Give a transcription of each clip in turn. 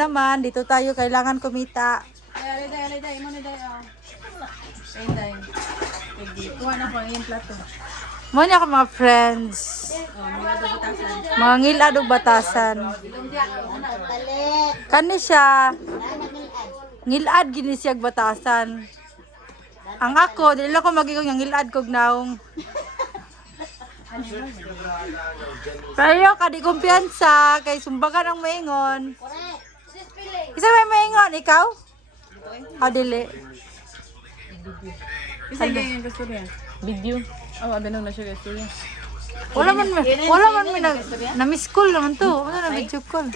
Naman, dito tayo kailangan kumita. Day, mo na day. Day. Kuha na ko yung plato. Mo niya ako mga friends. Mga batasan. Mga ngilad ug batasan. Kani siya. Ngilad gini siya ug batasan. Ang ako, dili ko magiging yung ngilad kog naong. Pero kadi kumpiyansa kay sumbagan ang maingon. Isa may maingon ikaw? Dili. Isa yung gusto niya. Video. Abanong na siya gusto niya. Wala man na miss call naman to. Wala na video call.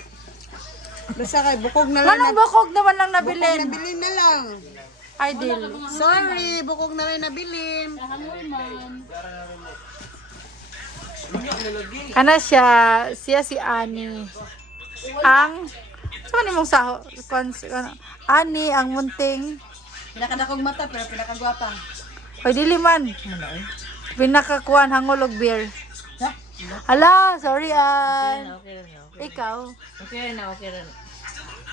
Basta kay bukog na lang. Manong bukog naman lang nabilin. Nabilin na lang. Ay, dili. Sorry, bukog na lang nabilin. Kana siya si Ani. Ang saan man imong saho? Ani ang munting. Pinakadakog mata pero pinakagwapa. Oy dili man. Pinakakuan hangol og beer. Hala, sorry An. Ikaw. Okay na.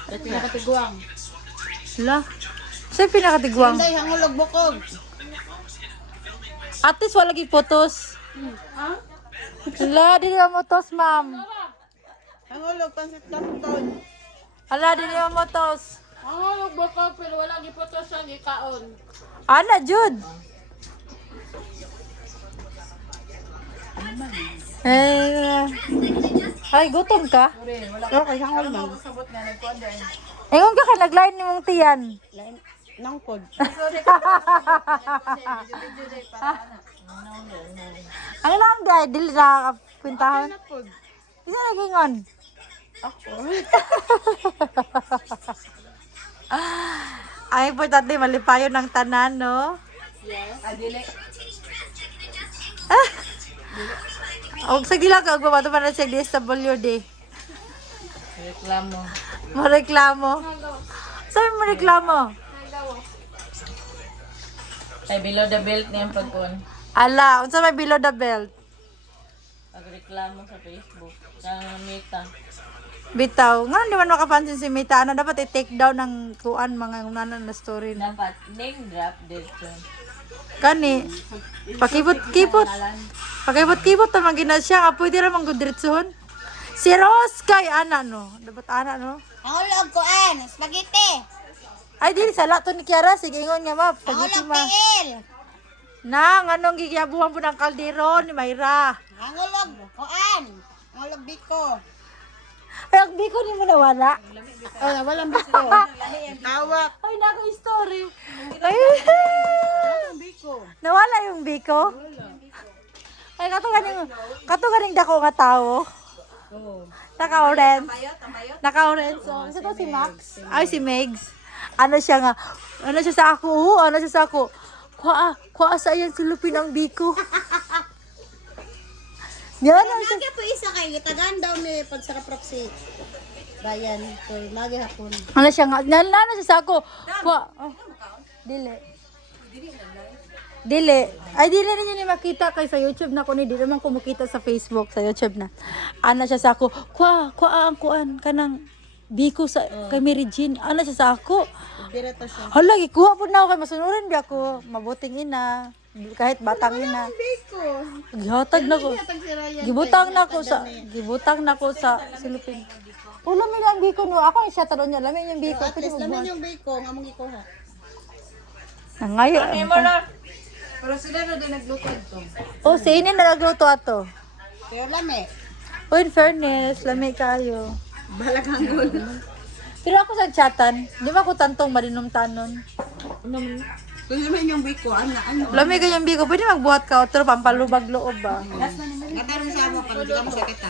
At pinakatiguang. Hala. Sa'yo pinakatigwang. Day hangulog bukog. At least wala gi photos. Hala, dili mo tos, ma'am. Hangulog pansit canton. Hala, dili mo tos. Bukog pero wala gipoto sa gikaon. Ana, Jud. Ay, gutom ka? Okay, hangul man. Sabot nga nagkuan din. Ingon ka nagline ni mong tiyan. Nang pod. Ano lang guys, dili na kapintahon. Na pod. Isa nagingon. Ako. Ay, importante malipayon ng tanan, no? Adili. Og sa gila ka, magbabato pa na siya DSWD. Reklamo. Mareklamo. Sabi mo reklamo? Kay below the belt niya ang pagkuan. Ala, unsa may below the belt? Pagreklamo sa Facebook. Sa Meta. Bitaw, nga di man makapansin si Mita, ano dapat i-take down ng kuan mga unanan na story na. Dapat name drop dito. Kani, pakibot-kibot. Pakibot-kibot naman gina siya, nga pwede naman gudritsuhon. Si Rose kay ana no, dapat ana no. Hangulog kuan, spaghetti. Ay dili sala to ni Kiara, sige ingon nga ma, pagiti Hangulog ma. tiil. Nang anong gigiabuhan po ng kaldero ni Mayra. Hangulog kuan. Hangulog biko. Ay, ang biko ni mo nawala. Oh, walang biko. Tawak. Ay, nako story. Ay, Walang biko. nawala yung biko. Ay, kato ganing dako nga tao. Naka-orange. Naka-orange. So, isa to si Max. Ay, si Megs. Ano siya sa ako. Kuha sa iyan silupin ang biko. Yan ang Lagi po isa kay gitagan daw ni pag sa proxy. Bayan ko lagi hapon. ano siya nga. Nalala siya sa ako. Kuha. Oh, dili. Ay, dili na niya ni makita kay sa YouTube na ko ni. Di naman ko makita sa Facebook, sa YouTube na. Ano siya sa ako. Kuha ang kuan. Kanang biko sa kay Mary Jean. Ano siya sa ako. Direto siya. Hala, gikuha po na ako kay masunurin bi ako. Mabuting ina. Kahit batang ina. Biko. Gihatag na ko. Tag si Ryan. Gibutang na ko sa silupin. Oh, lamin ang biko no. Ako yung siya tanong niya. Lamin yung biko. At Pwede least magbuhat. lamin yung biko nga mong ikuha. Nangayo. Pero sila na din nagluto ito. Oh, si Inin na nagluto ato. Pero lami. Oh, in fairness, lami kayo. Balag hangul. Pero ako sa chatan, di ba ako tantong marinom tanon? Kung naman yung biko, ano. Lami kayong biko, pwede magbuhat ka, pero pampalubag loob ba? Natarong sa mo pag di ka masakita.